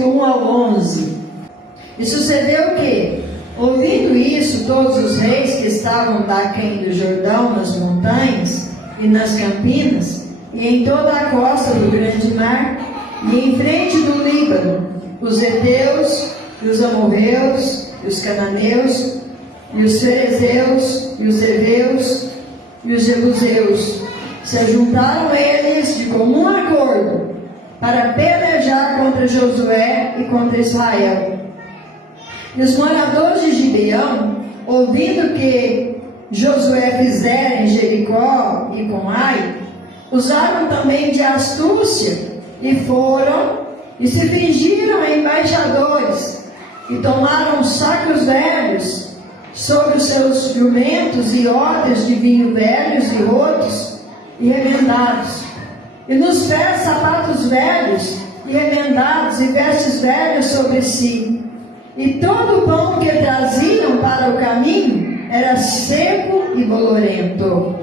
versículo 1 ao 11. E sucedeu que, ouvindo isso, todos os reis que estavam daquém do Jordão, nas montanhas e nas campinas, e em toda a costa do grande mar, e em frente do Líbano, os heteus, e os amorreus, e os cananeus, e os ferezeus, e os heveus, e os jebuseus, se juntaram eles de comum acordo para pelejar contra Josué e contra Israel. E os moradores de Gibeão, ouvindo que Josué fizera em Jericó e com Ai, usaram também de astúcia e foram e se fingiram embaixadores e tomaram sacos velhos sobre os seus jumentos e odres de vinho velhos e rotos e remendados, e nos pés sapatos velhos e remendados e vestes velhas sobre si. E todo o pão que traziam para o caminho era seco e bolorento.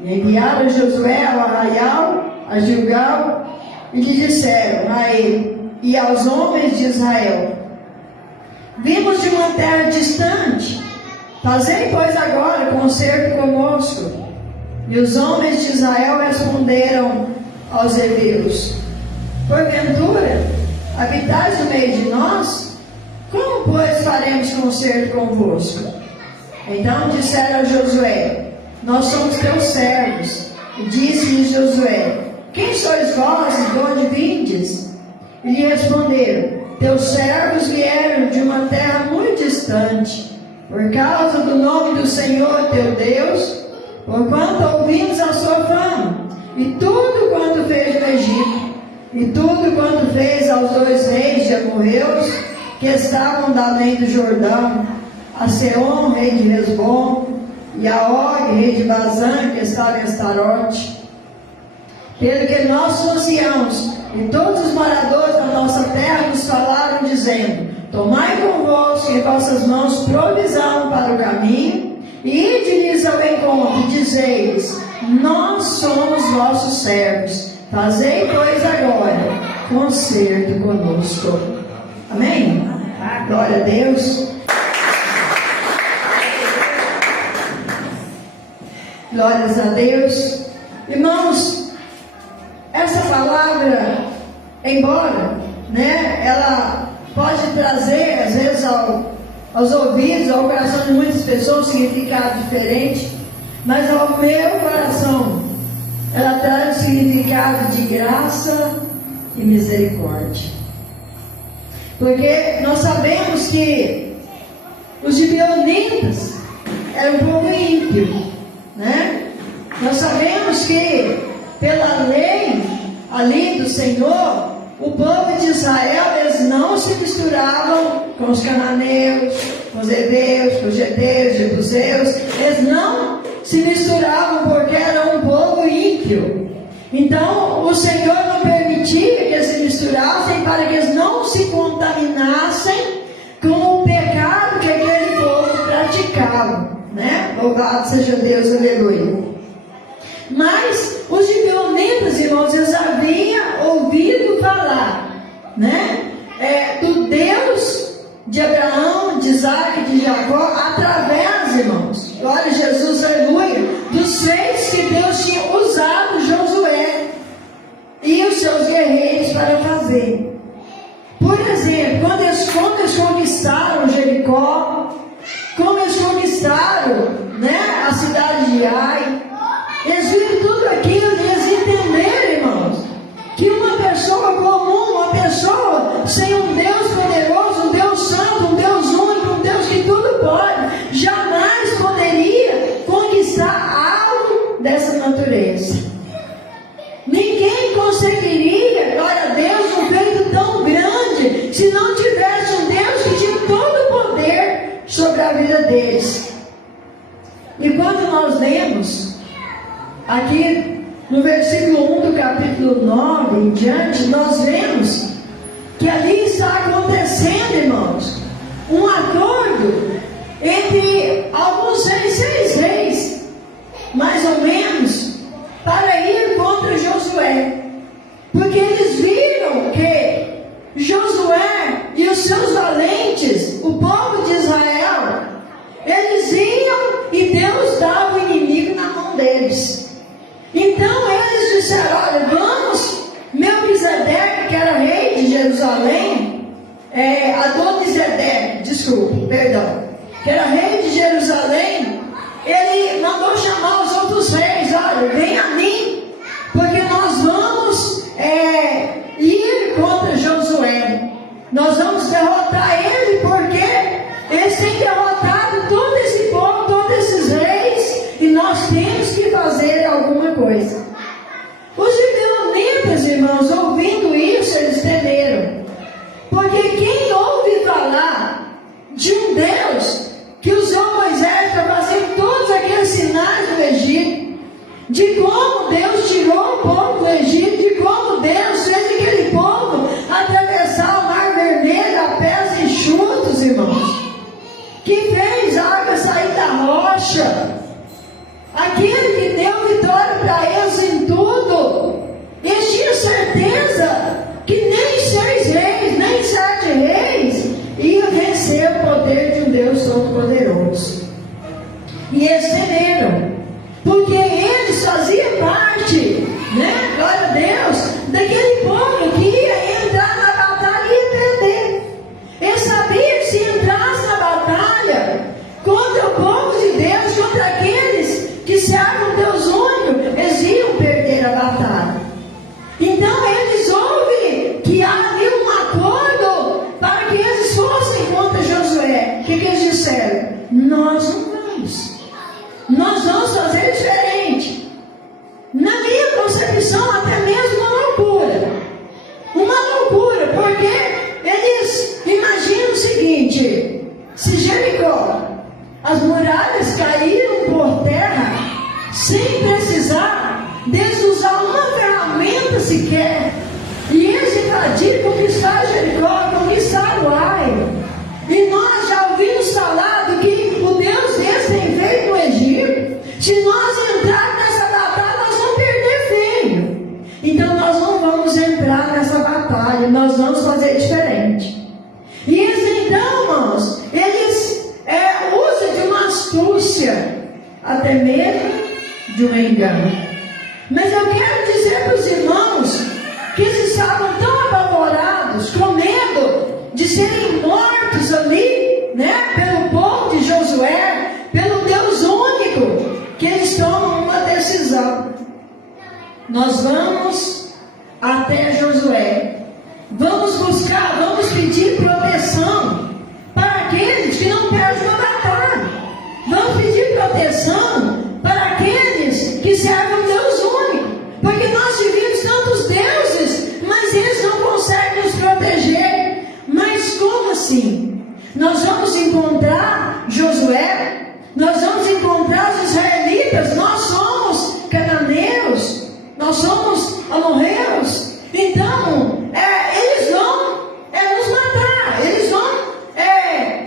E enviaram Josué ao arraial, a Gilgal, e lhe disseram a ele e aos homens de Israel: vimos de uma terra distante, fazei, pois, agora concerto conosco. E os homens de Israel responderam aos heveus: porventura, habitais no meio de nós? Como, pois, faremos concerto convosco? Então disseram a Josué: nós somos teus servos. E disse-lhes Josué: quem sois vós e de onde vindes? E lhe responderam: teus servos vieram de uma terra muito distante, por causa do nome do Senhor teu Deus, porquanto ouvimos a sua fama, e tudo quanto fez no Egito, e tudo quanto fez aos dois reis de amorreus, que estavam da além do Jordão, a Seom, rei de Hesbom, e a Og, rei de Bazã, que estava em Astarote. Pelo que nossos anciãos e todos os moradores da nossa terra nos falaram, dizendo: tomai convosco em vossas mãos provisão para o caminho, e ide-lhes ao encontro, e dizei-lhes: nós somos vossos servos, fazei, pois, agora concerto conosco. Amém? Glória a Deus. Glórias a Deus. Irmãos, essa palavra, embora, ela pode trazer, às vezes, aos ouvidos, ao coração de muitas pessoas, um significado diferente, mas ao meu coração, ela traz um significado de graça e misericórdia. Porque nós sabemos que os gibeonitas eram um povo ímpio, Nós sabemos que pela lei ali do Senhor, o povo de Israel, eles não se misturavam com os cananeus, com os heveus, com os jeteus, jebuseus. Eles não se misturavam porque eram um povo ímpio. Então o Senhor não permitia que eles se misturassem, para que eles não se contaminassem com o pecado que aquele povo praticava, Louvado seja Deus, aleluia. Mas os gibeonitas, irmãos, eles haviam ouvido falar, do Deus de Abraão, de Isaac, de Jacó, através, irmãos, glória a Jesus, aleluia, dos feitos que Deus tinha usado Josué e os seus guerreiros para fazer. Por exemplo, quando eles conquistaram Jericó, como eles conquistaram, a cidade de Ai, eles viram tudo aquilo e eles entenderam, irmãos, que uma pessoa comum, uma pessoa sem um Deus poderoso, um Deus santo, um Deus único, um Deus que tudo pode, jamais poderia conquistar algo dessa natureza. Ninguém conseguiria, glória a Deus, um feito tão grande, se não tivesse um Deus que tinha todo o poder sobre a vida deles. E quando nós lemos aqui no versículo 1 do capítulo 9 em diante, nós vemos que ali está acontecendo, irmãos, um acordo entre alguns reis, 6 reis, mais ou menos, para ir contra Josué, porque eles viram que Josué que era rei de Jerusalém, Adonizedeque, que era rei de Jerusalém, ele mandou chamar os outros reis: olha, vem a mim, porque nós vamos ir contra Josué. Nós vamos derrotar ele, porque eles têm derrotado todo esse povo, todos esses reis, e nós temos que fazer alguma coisa. Os gibeonitas, irmãos, ouvindo isso, eles temeram, porque quem ouve falar de um Deus que usou Moisés para fazer todos aqueles sinais do Egito, de como Deus tirou o povo do Egito, de como Deus fez aquele povo atravessar o Mar Vermelho a pés enxutos, irmãos, que fez a água sair da rocha, aquele que deu vitória para eles em tudo. Eles tinham certeza que nem 6 reis, nem 7 reis iam vencer o poder de um Deus Todo-Poderoso. E eles temeram, porque eles faziam parte, glória a Deus, daquele povo que ia entrar na batalha e ia perder. Eles sabiam que se entrasse na batalha contra o povo de Deus, contra aqueles que servem Deus único, eles iam perder a batalha. Então eles ouvem que havia um acordo para que eles fossem contra Josué. O que eles disseram? Nós não vamos. Nós vamos fazer diferente. Na minha concepção, até mesmo uma loucura. Uma loucura, porque eles imaginam o seguinte: se Jericó, as muralhas caíram por terra, sem precisar deles usar uma ferramenta sequer, e eles invadiram, conquistar Jericó, conquistar o Ai. E nós já ouvimos falar do que o Deus deles tem feito no Egito. Se nós entrarmos nessa batalha, nós vamos perder feio. Então nós não vamos entrar nessa batalha, nós vamos fazer diferente. E eles então, irmãos, eles usam de uma astúcia, até mesmo de um engano. Mas eu quero dizer para os irmãos que eles estavam tão apavorados, com medo de serem mortos ali, pelo povo de Josué, pelo Deus único, que eles tomam uma decisão: nós vamos até Josué, vamos buscar, vamos pedir proteção para aqueles que não perdem uma batalha, vamos pedir proteção para aqueles que servem o Deus único, porque nós servimos tantos deuses, mas eles não conseguem nos proteger. Mas como assim? Nós vamos encontrar Josué, nós vamos encontrar os israelitas, nós somos cananeus, nós somos amorreus, então eles vão nos matar, eles vão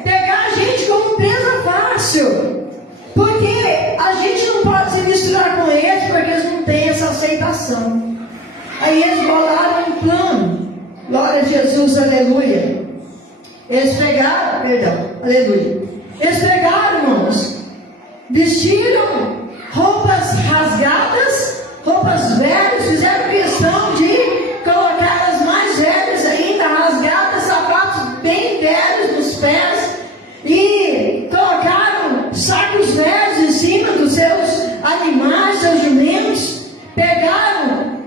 pegar a gente como presa fácil, porque a gente não pode se misturar com eles, porque eles não têm essa aceitação. Aí eles bolaram um plano. Glória a Jesus, aleluia. Eles pegaram, aleluia. Eles pegaram, irmãos, vestiram roupas rasgadas, roupas velhas, fizeram questão de colocar as mais velhas ainda, rasgadas, sapatos bem velhos nos pés, e colocaram sacos velhos em cima dos seus animais, seus jumentos, pegaram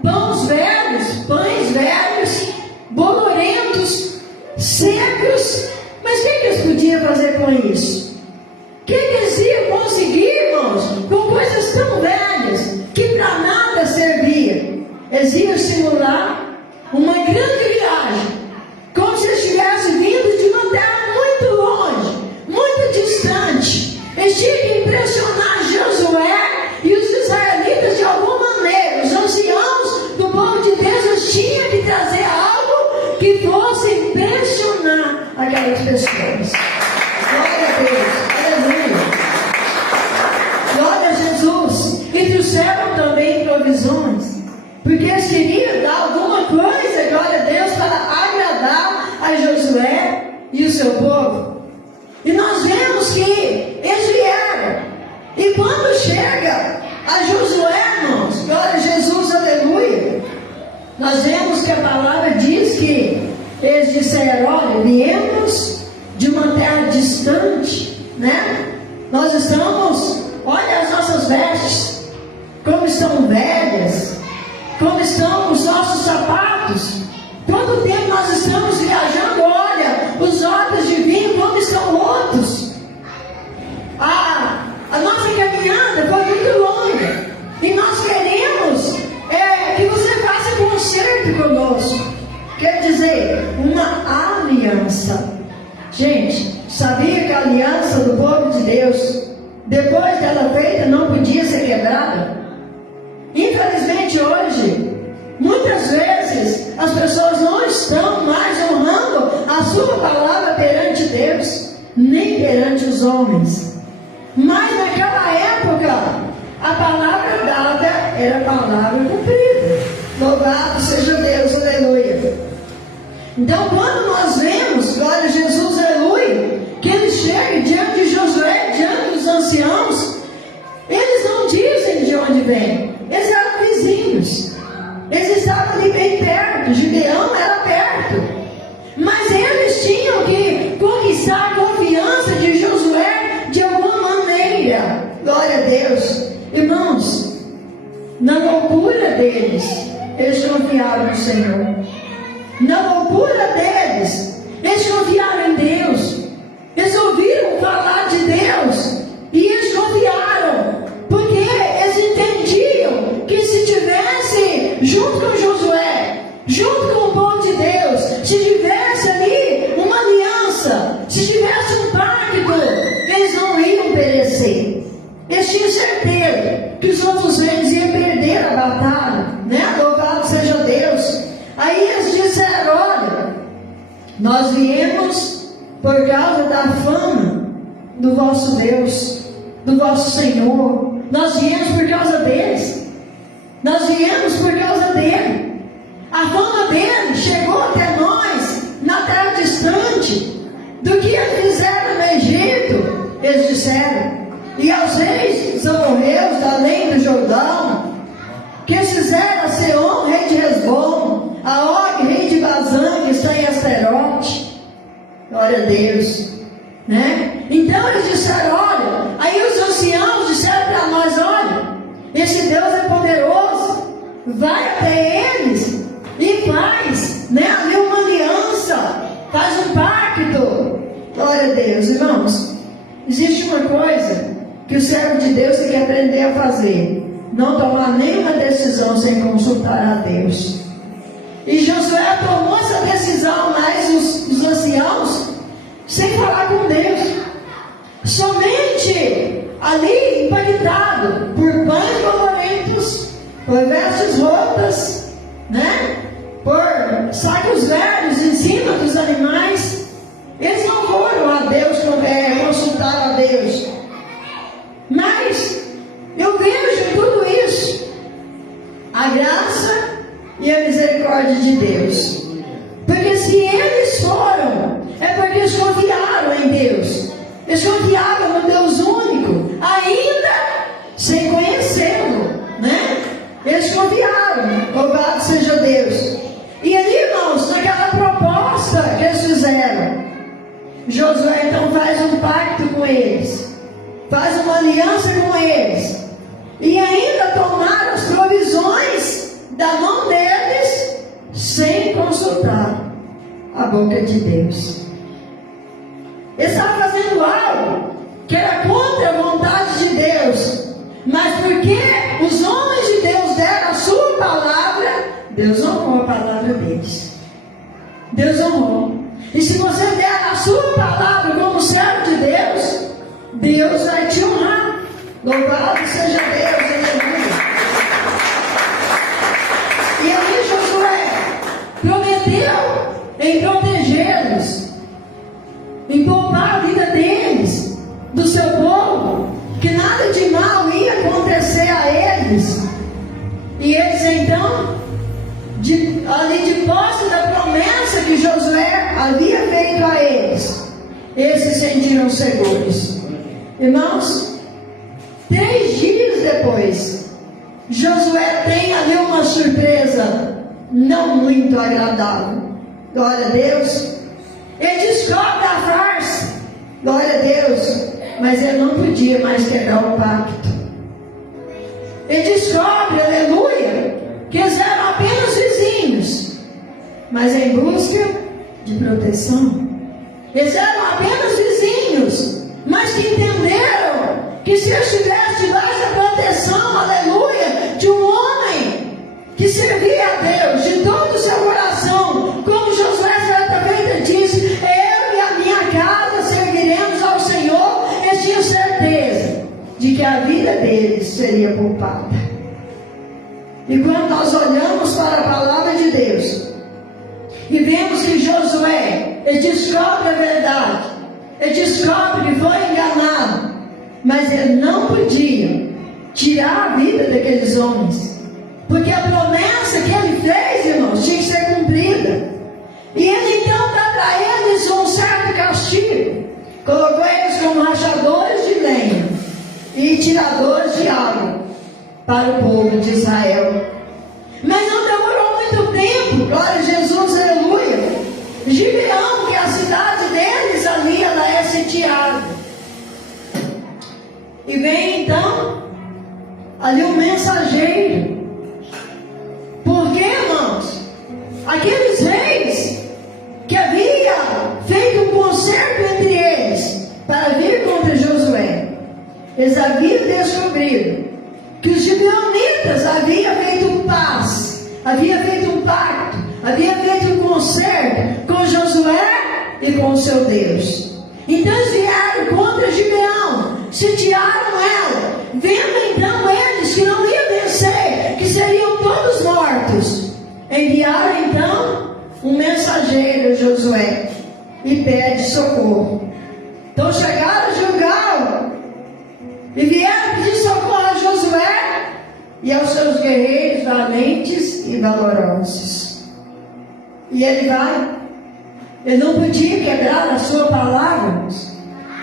pães velhos, bolorentos, secos. Mas o que eles podiam fazer com isso? O que eles iam conseguir, irmãos, com coisas tão velhas que para nada serviam? Eles iam simular uma grande viagem, como se estivessem vindo de uma terra muito longe, muito distante. Eles tinham que impressionar Josué e os israelitas de alguma maneira. Os anciãos do povo de Deus, eles tinham que trazer algo que fosse impressionar aquelas pessoas. Glória a Deus, aleluia. Glória a Jesus. E trouxeram também provisões, porque eles queriam dar alguma coisa, glória a Deus, para agradar a Josué e o seu povo. E nós vemos que eles vieram, e quando chega a Josué, irmãos, glória a Jesus, aleluia, nós vemos que a palavra diz eles disseram: olha, viemos de uma terra distante, né? Nós estamos, olha as nossas vestes, como estão velhas, como estão os nossos sapatos. Quanto tempo nós estamos viajando, olha, os odres de vinho como estão rotos. A nossa caminhada foi muito longa, e nós queremos que você faça conserto conosco. Quer dizer, uma aliança. Gente, sabia que a aliança do povo de Deus, depois dela feita, não podia ser quebrada? Infelizmente hoje, muitas vezes, as pessoas não estão mais honrando a sua palavra perante Deus, nem perante os homens. Mas naquela época, a palavra dada era a palavra cumprida. Louvado seja Deus, aleluia. Então, quando nós vemos, glória a Jesus, aleluia, que ele chega diante de Josué, diante dos anciãos, eles não dizem de onde vêm, eles eram vizinhos, eles estavam ali bem perto, Gibeão era perto, mas eles tinham que conquistar a confiança de Josué de alguma maneira. Glória a Deus. Irmãos, na loucura deles, eles confiaram no Senhor. Na loucura deles, eles confiaram em Deus. Eles ouviram falar de Deus e eles confiaram, porque eles entendiam que se tivesse junto com Josué, junto com o povo de Deus, se tivesse ali uma aliança, se tivesse um pacto, eles não iam perecer. Eles tinham certeza que os outros reis iam perder a batalha, né? Louvado seja Deus. Aí eles disseram: olha, nós viemos por causa da fama do vosso Deus, do vosso Senhor. Nós viemos por causa deles. Nós viemos por causa dele. A fama dele chegou até nós na terra distante do que eles fizeram no Egito. Eles disseram. E aos reis dos amorreus da além do Jordão, que fizeram a Seom, rei de Hesbom, a Og, rei de Bazã, que está em Asterote. Glória a Deus, né? Então eles disseram: olha, aí os anciãos disseram para nós: olha, esse Deus é poderoso, vai até eles e faz, né, ali uma aliança, faz um pacto. Glória a Deus. Irmãos, existe uma coisa que o servo de Deus tem que aprender a fazer: não tomar nenhuma decisão sem consultar a Deus. E Josué tomou essa decisão, mas os anciãos, sem falar com Deus, somente ali impactado por pães favorentos, por vestes rotas, né? Por sacos velhos em cima dos animais. Eles não foram a Deus consultar a Deus. Mas eu vejo em tudo isso a graça e a misericórdia de Deus. Porque se eles foram, é porque eles confiaram em Deus. Eles confiavam no Deus único, ainda sem conhecê-lo, né? Eles confiaram, louvado seja Deus. E ali, irmãos, naquela proposta que eles fizeram, Josué então faz um pacto com eles, faz uma aliança com eles, e ainda tomaram as provisões da mão deles, sem consultar a boca de Deus. Eles estavam fazendo algo que era contra a vontade de Deus, mas porque os homens de Deus deram a sua palavra, Deus honrou a palavra deles. Deus honrou. E se você der a sua palavra como servo de Deus, Deus vai te honrar. Louvado seja Deus, aleluia. E aí Josué prometeu em protegê-los, em poupar a vida deles, do seu povo, que nada de mal ia acontecer a eles. E eles então, ali de posse da promessa que Josué havia feito a eles, eles se sentiram seguros. Irmãos, 3 dias depois, Josué tem ali uma surpresa não muito agradável. glória a Deus. Ele descobre a farsa, glória a Deus, mas ele não podia mais quebrar o pacto. Ele descobre, aleluia, que eles eram apenas vizinhos, mas em busca de proteção. Eles eram apenas vizinhos, mas que entenderam que se eu estivesse debaixo da proteção, aleluia, de um homem que servia a Deus de todo o seu coração, como Josué certa feita disse, eu e a minha casa serviremos ao Senhor, eles tinham certeza de que a vida deles seria poupada. E quando nós olhamos para a palavra de Deus e vemos que Josué, ele descobre a verdade, ele descobre que foi enganado, mas ele não podia tirar a vida daqueles homens, porque a promessa que ele fez, irmãos, tinha que ser cumprida. E ele então dá para eles um certo castigo, colocou eles como rachadores de lenha e tiradores de água para o povo de Israel. Mas não demorou muito tempo, glória a Jesus, aleluia. Gibeão, que é a cidade deles ali, ela é sitiada. E vem então ali um mensageiro. Por quê, irmãos? Aqueles reis que havia feito um concerto entre eles para vir contra Josué, eles haviam descobrido que os gibeonitas haviam feito paz, haviam feito um pacto, haviam feito um concerto com Josué e com o seu Deus. Então eles vieram contra Gibeão, sitiaram ela, vendo então eles que não iam vencer, que seriam todos mortos. Enviaram então um mensageiro a Josué e pede socorro. Então chegaram a Gilgal e vieram pedir socorro a Josué e aos seus guerreiros valentes e valorosos. E ele vai, ele não podia quebrar a sua palavra,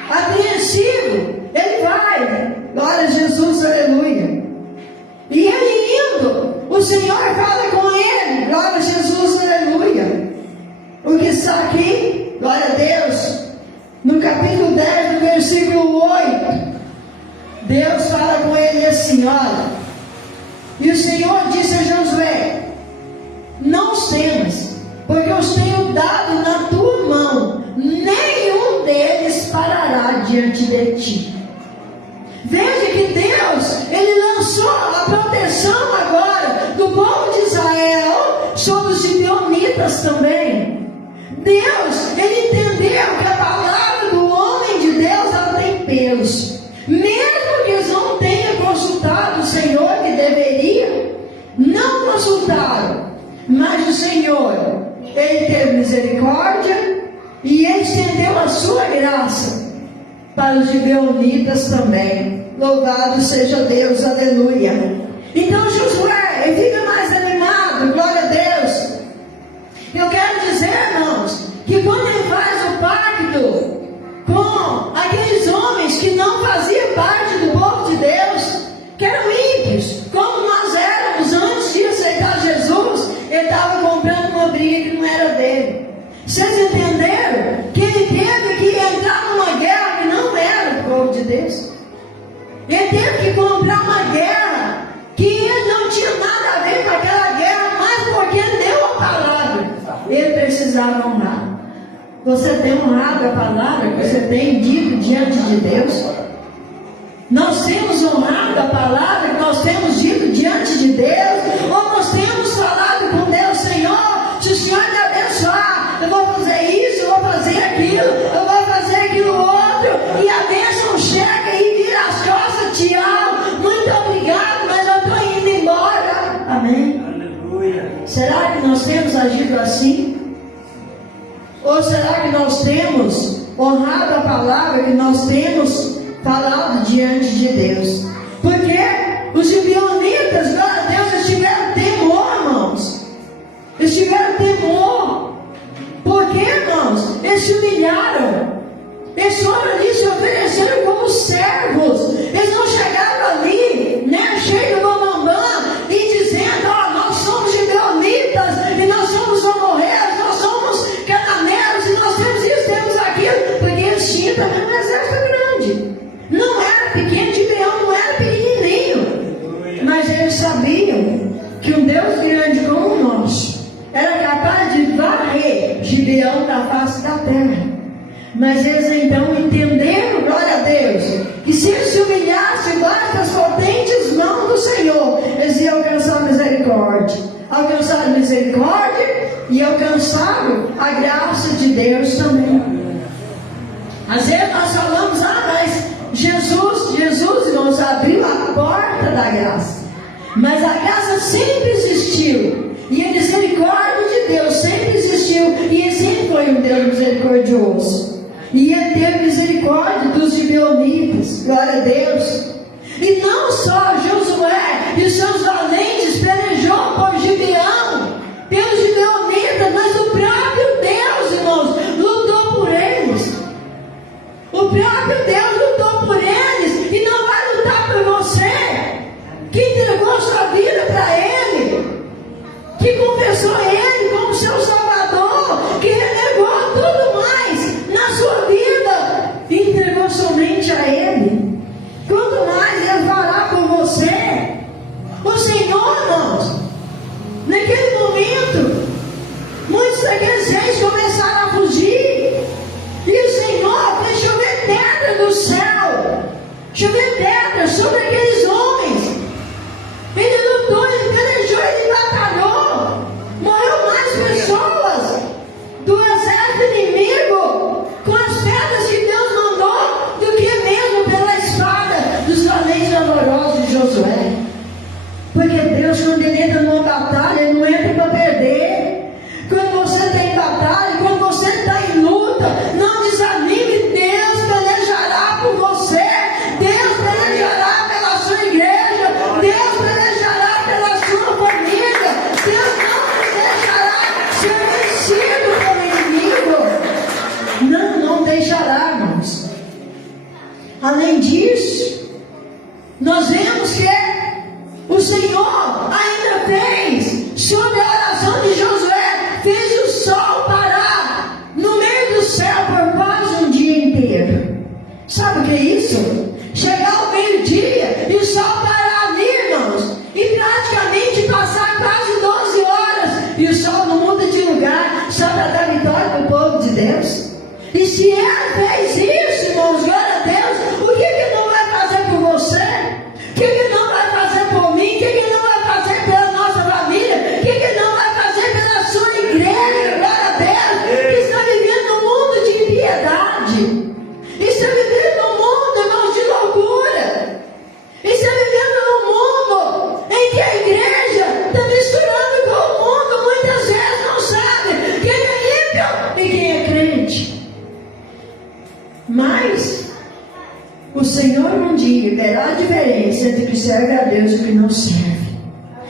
apreensivo, ele vai, glória a Jesus, aleluia. E ele indo, o Senhor fala com ele, glória a Jesus, aleluia. O que está aqui, glória a Deus, no capítulo 10, no versículo 8, Deus fala com ele assim, olha, e o Senhor disse a Josué, não os temas, porque eu os tenho dado na tua mão, nenhum deles parará diante de ti. Veja que Deus, ele lançou a proteção agora do povo de Israel sobre os gibeonitas também. Deus, ele entendeu que a palavra do homem de Deus, ela tem peso. Mesmo que eles não tenham consultado o Senhor que deveria, não consultaram, mas o Senhor, ele teve misericórdia e ele estendeu a sua graça para os gibeonitas também. Louvado seja Deus, aleluia. Então Josué, ele fica mais animado, glória a Deus. Eu quero dizer, irmãos, que quando ele faz o pacto com aqueles homens que não faziam parte do povo de Deus, que eram ímpios, como nós éramos antes de aceitar Jesus, ele estava comprando uma briga que não era dele. Vocês entenderam que ele teve que entrar numa guerra que não era do povo de Deus? Ele teve que comprar uma guerra que ele não tinha nada a ver com aquela guerra, mas porque ele deu a palavra, ele precisava honrar. Você tem honrado a palavra que você tem dito diante de Deus? Nós temos honrado a palavra que nós temos dito diante de Deus? Ou nós temos falado com Deus, Senhor, se o Senhor me abençoar, eu vou fazer isso, eu vou fazer aquilo, eu vou fazer aquilo outro, e a bênção chega e vira as costas, te amo, muito obrigado, mas eu estou indo embora. Amém? Aleluia. Será que nós temos agido assim? Ou será que nós temos honrado a palavra que nós temos falado diante de Deus? Porque os gibeonitas, glória a Deus, eles tiveram temor, irmãos. Eles tiveram temor. Por quê, irmãos? Eles se humilharam. Eles foram ali, se ofereceram como servos. Eles não chegaram ali, né, cheio do bambam, e dizendo, ó, nós somos gibeonitas, e nós somos amorreus, nós somos sabiam que um Deus grande como o nosso era capaz de varrer Gibeão da face da terra. Mas eles então entenderam, glória a Deus, que se eles se humilhassem debaixo das potentes mãos do Senhor, eles iam alcançar misericórdia. Alcançaram misericórdia e alcançaram a graça de Deus também. Às vezes nós falamos, mas Jesus, irmãos, abriu a porta da graça. Mas a graça sempre existiu. E a misericórdia de Deus sempre existiu. E Ele sempre foi um Deus misericordioso. E Ele teve misericórdia dos gibeonitas. Glória a Deus. E não só Josué e seus valentes pelejou por Gibeão, pelos gibeonitas, mas o próprio Deus, irmãos, lutou por eles. O próprio Deus lutou por eles e não vai lutar por você, que entregou sua vida para Ele, que confessou Ele como seu Salvador, que renegou tudo mais na sua vida e entregou somente a Ele. Quanto mais Ele fará por você. O Senhor, irmãos, naquele momento, muitos daqueles reis começaram a fugir. E o Senhor fez chover pedra do céu, chover pedra sobre aqueles homens. Ele lutou, ele pelejou, ele batalhou. Morreu mais pessoas do exército inimigo com as pedras que Deus mandou do que mesmo pela espada dos valentes valorosos de Josué. Porque Deus, quando Ele entra numa batalha, Ele não entra para perder. Quando você tem batalha, quando você está em luta, não desanime. Deus pelejará por você. Deus pelejará pela sua igreja. Deus pelejará pela sua família. Deus não deixará ser vencido pelo inimigo. Não deixará, irmãos. Além disso, nós vemos que o Senhor ainda fez, sob a oração de Josué, fez o sol parar no meio do céu por quase um dia inteiro. Sabe o que é isso? Chegar ao meio-dia e o sol parar ali, irmãos, e praticamente passar quase 12 horas e o sol não muda de lugar, só para dar vitória para o povo de Deus. E se Ele fez isso, irmãos, glória a Deus, o que Ele não vai fazer por você? O que Ele não vai fazer por mim? O que Ele não vai fazer pela nossa família? O que Ele não vai fazer pela sua igreja? Glória a Deus, que está vivendo num mundo de impiedade, está vivendo num mundo, irmãos, de loucura, está vivendo num mundo em que a igreja está misturando com o mundo. Muitas vezes não sabe quem é ímpio e quem é crente. Mas o Senhor um dia verá a diferença entre o que serve a Deus e o que não serve.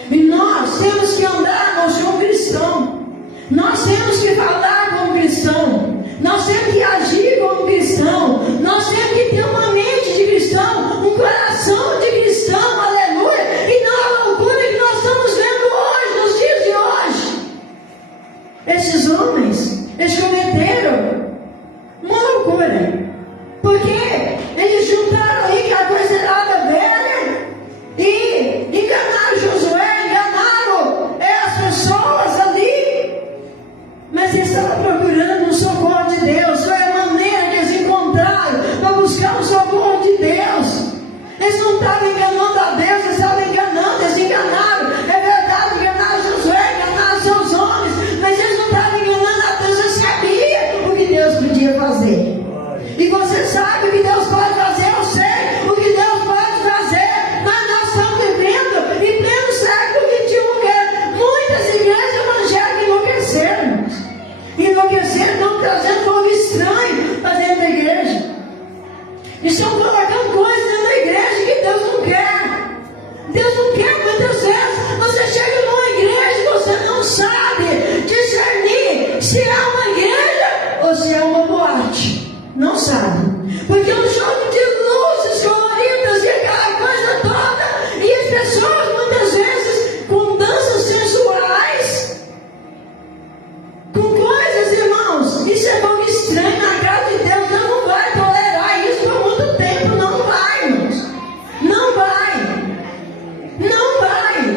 E nós temos que andar, irmãos, como cristão. Nós temos que falar como cristão. Nós temos que agir como cristão. Nós temos que ter uma mente de cristão, um coração de cristão, aleluia. E não a loucura que nós estamos vendo hoje, nos dias de hoje. Esses homens, eles cometeram uma loucura. Porque eles juntaram aí a coisa errada velha e enganaram Josué, enganaram as pessoas ali. Mas eles estavam procurando o socorro de Deus. Foi a maneira que eles encontraram para buscar o socorro de Deus. Eles não estavam enganando a Deus, eles estavam enganando, eles enganaram. É verdade, enganaram Josué, enganaram seus homens, mas eles não estavam enganando a Deus. Eles sabiam o que Deus podia fazer. E você sabe o que Deus pode fazer, eu sei o que Deus pode fazer, mas nós estamos vivendo em pleno século XXI, que muitas igrejas evangélicas enlouqueceram. Enlouqueceram, estão trazendo povo estranho para dentro da igreja. Estão colocando coisas dentro da igreja que Deus não quer. Deus não quer. Muitas vezes você chega numa igreja e você não sabe discernir se é uma igreja ou se é uma boate. Não sabe, porque um jogo de luzes coloridas e aquela coisa toda, e as pessoas muitas vezes com danças sensuais, com coisas, irmãos, isso é algo estranho na casa de Deus. Deus não vai tolerar isso por muito tempo, não vai, irmãos, não vai, não vai.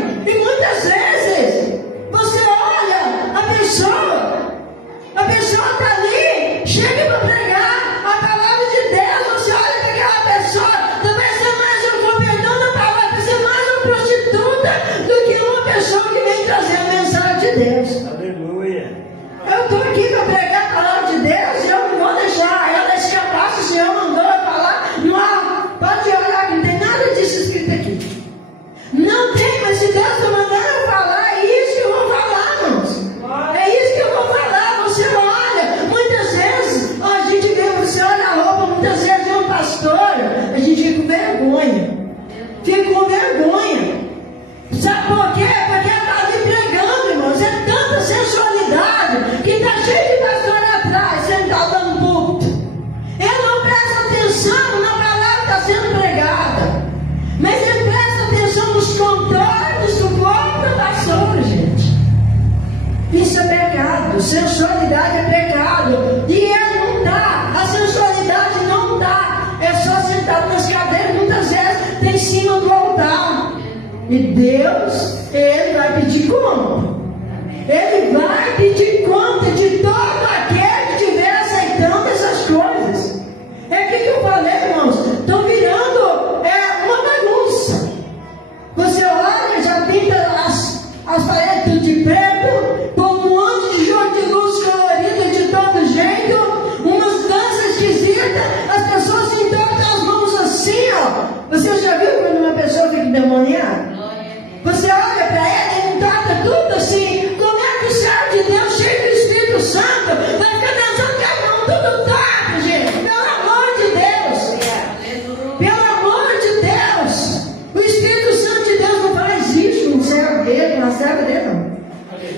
sensualidade é pecado. E ele não está, a sensualidade não está. É só sentado nas cadeiras, muitas vezes tem em cima do altar. E Deus, Ele vai pedir conta. Ele vai pedir conta de todo aquele que estiver aceitando essas coisas. É o que eu falei, irmãos. Estão virando uma bagunça. Você olha, já pinta as paredes tudo de preto, com um monte de jogo de luz colorida de todo jeito, umas danças esquisitas, as pessoas se entortam as mãos assim, ó. Você já viu quando uma pessoa fica endemoniada? Você olha para ela e entorta tudo assim. Como é que o servo de Deus, cheio do Espírito Santo, vai ficar dançando com as mãos tudo torto, gente? Pelo amor de Deus! Pelo amor de Deus! O Espírito Santo de Deus não faz isso com o servo dele, com a serva dele,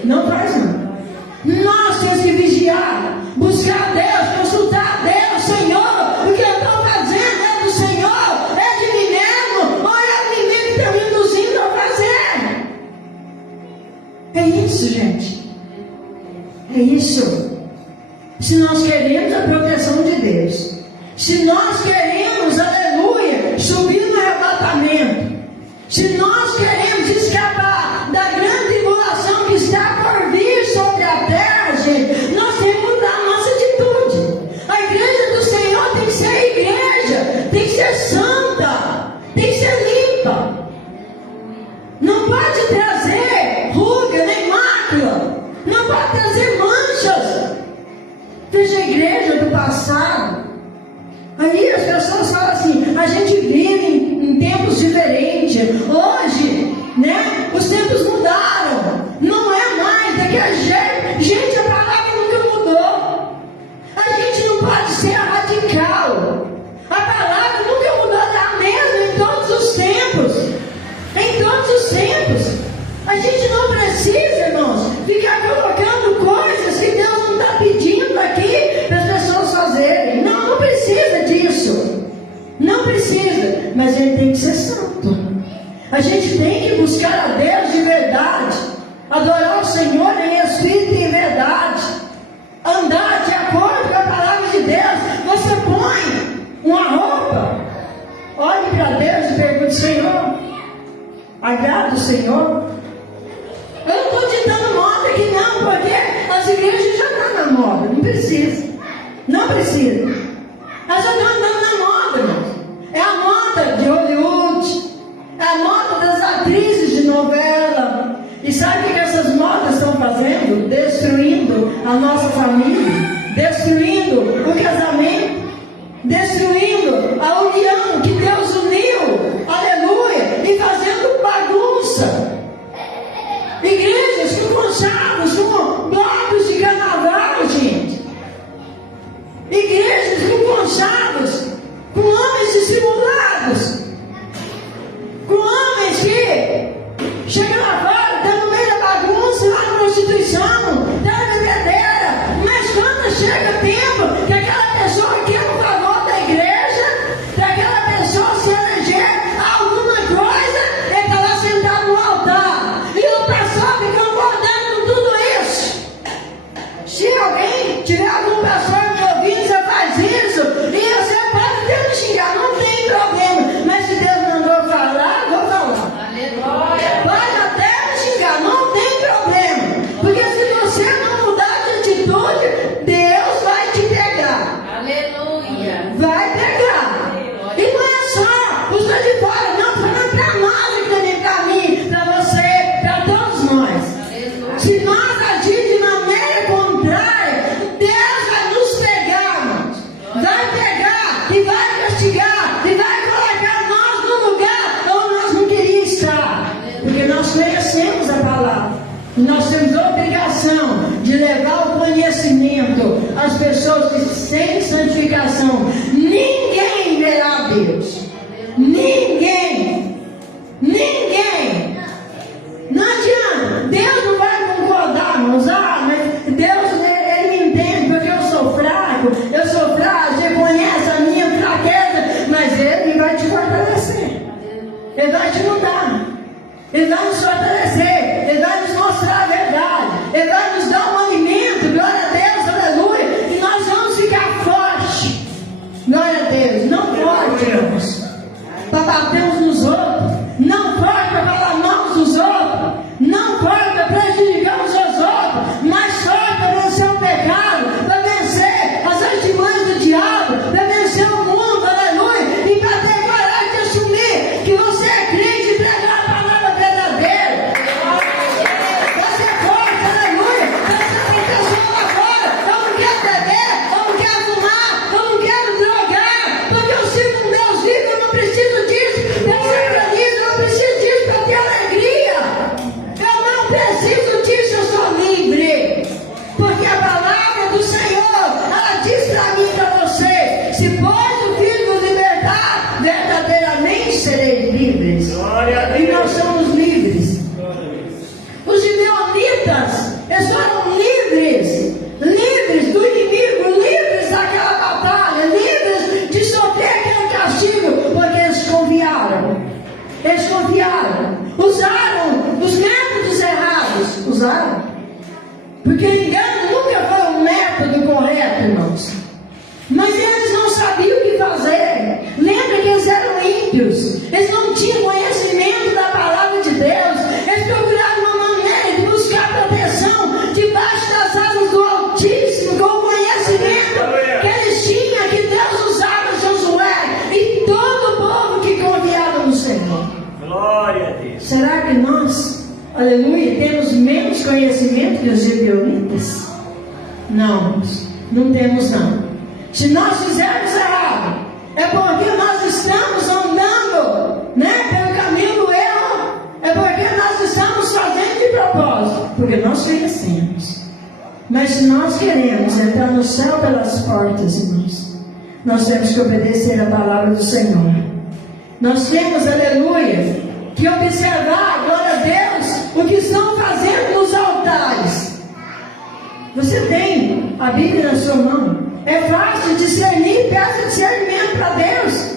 não. Não faz, não. Nós temos que vigiar, buscar a Deus, consultar a Deus. Senhor, o que eu estou fazendo é do Senhor, é de mim mesmo, ou é de mim mesmo que está me induzindo a fazer? É isso, gente. É isso. Se nós queremos a proteção de Deus, se nós queremos, aleluia, subir no arrebatamento, se nós queremos escapar da grande tribulação que está por vir sobre a terra, gente, nós temos que mudar a nossa atitude. A igreja do Senhor tem que ser igreja, tem que ser santa, tem que ser limpa. Não pode trazer ruga nem mácula, não pode trazer manchas. Veja a igreja do passado. Aí as pessoas falam assim, a gente vive em tempos diferentes. Hoje, né, os tempos mudaram. Não é mais daquele jeito. Gente, a palavra nunca mudou. A gente não pode ser radical. A palavra nunca mudou, é a mesma em todos os tempos. Em todos os tempos. A gente não precisa, irmãos, ficar colocando coisas que Deus não está pedindo aqui para as pessoas fazerem. Não, não precisa disso. Não precisa. Mas ele tem que ser santo. A gente tem que buscar a Deus de verdade. Adorar o Senhor em espírito e em verdade. Andar de acordo com a palavra de Deus. Você põe uma roupa. Olhe para Deus e pergunte, Senhor, agrada o Senhor? Eu não estou te dando moda aqui não, porque as igrejas já estão na moda, não precisa. Não precisa. Elas já estão andando na moda, irmão. É a moda de Hollywood, é a moda das atrizes de novela. E sabe o que essas modas estão fazendo? Destruindo a nossa família, destruindo o casamento, destruindo a união que Deus uniu, aleluia, e fazendo bagunça. Igrejas com conchavos, com blocos de carnaval, gente. Igrejas com conchavos, com homens dissimulados, com homens que chegam lá fora, estão no meio da bagunça, lá na prostituição, da bebedeira. Mas quando chega tempo que aquela pessoa quer o favor da igreja, daquela pessoa se eleger alguma coisa, ele está lá sentado no altar. E o pastor fica concordando com tudo isso. Se alguém tiver algum pastor me ouvindo, você faz isso, e você pode até me xingar, não tem problema. Mas se Deus mandou falar, vou falar. Aleluia. Pode até me xingar, não tem problema. Porque se você não mudar de atitude, Deus vai te pegar. Aleluia. Vai pegar. Aleluia. E não é só os de fora, não, falando para nós e também para mim, para você, para todos nós. Aleluia. Se nós agirmos de maneira contrária, Deus vai nos pegar, irmãos. Vai pegar e vai castigar e vai colocar nós no lugar onde nós não queríamos estar. Porque nós conhecemos a palavra. E nós temos a obrigação de levar o conhecimento às pessoas que sem santificação ninguém verá a Deus. Ninguém. Ninguém. Não adianta. Deus não vai concordar, irmãos. Mas Deus, Ele me entende porque eu sou fraco, Ele conhece a minha fraqueza, mas Ele vai te fortalecer. Ele vai te mudar. Ele vai nos fortalecer. Ele vai nos mostrar a verdade. Ele vai nos dar um alimento, glória a Deus, irmãos. Mas eles não sabiam o que fazer. Lembra que eles eram ímpios. Eles não tinham conhecimento da palavra de Deus. Eles procuraram uma maneira de buscar proteção debaixo das asas do Altíssimo, com o conhecimento que eles tinham, que Deus usava Josué e todo o povo que confiava no Senhor. Glória a Deus. Será que nós, aleluia, temos menos conhecimento que os gibeonitas? Não, não temos não. Se nós fizermos errado, é porque nós estamos andando, pelo caminho do erro. É porque nós estamos fazendo de propósito, porque nós conhecemos. Mas se nós queremos entrar no céu pelas portas, irmãos, nós temos que obedecer a palavra do Senhor. Nós temos, aleluia, que observar, glória a Deus, o que estão fazendo nos altares. Você tem a Bíblia na sua mão. É fácil discernir. Peça discernimento para Deus.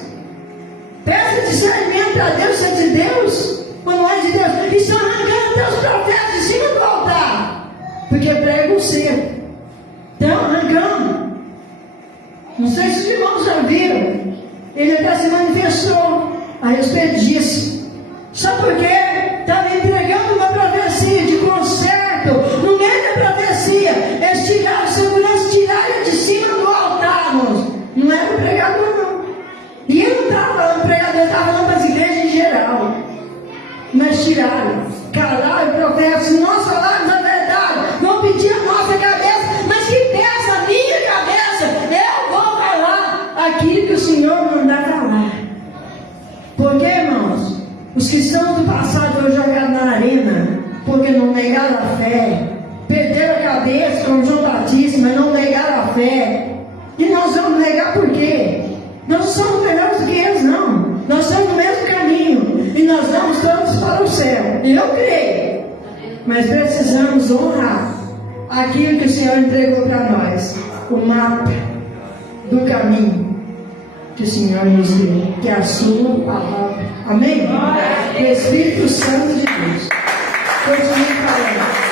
Peça discernimento para Deus, se é de Deus ou não é de Deus. E estão arrancando teus profetas em cima do altar, porque pregam cedo. Estão arrancando. Não sei se os irmãos já viram. Ele até se manifestou a respeito disso. Sabe por quê? Estava entregando uma profecia de conserto. No meio da profecia, eles tiraram segurança, tiraram de cima do altar, irmãos. Não era o pregador, não. E ele não estava falando pregador, ele estava falando para as igrejas em geral. Mas tiraram, calaram o profeta. Se nós falarmos a verdade, vão pedir a nossa cabeça, mas que peça a minha cabeça, eu vou falar aquilo que o Senhor mandar falar. Porque, irmãos, os cristãos do passado foram jogados na arena, porque não negaram a fé, perderam a cabeça como João Batista, mas não negaram a fé. E nós vamos negar por quê? Nós não somos melhores do que eles, não. Nós estamos no mesmo caminho, e nós vamos todos para o céu. E eu creio, mas precisamos honrar aquilo que o Senhor entregou para nós, o mapa do caminho que o Senhor nos deu, que é a sua palavra. Amém? O Espírito Santo de Deus continue falando.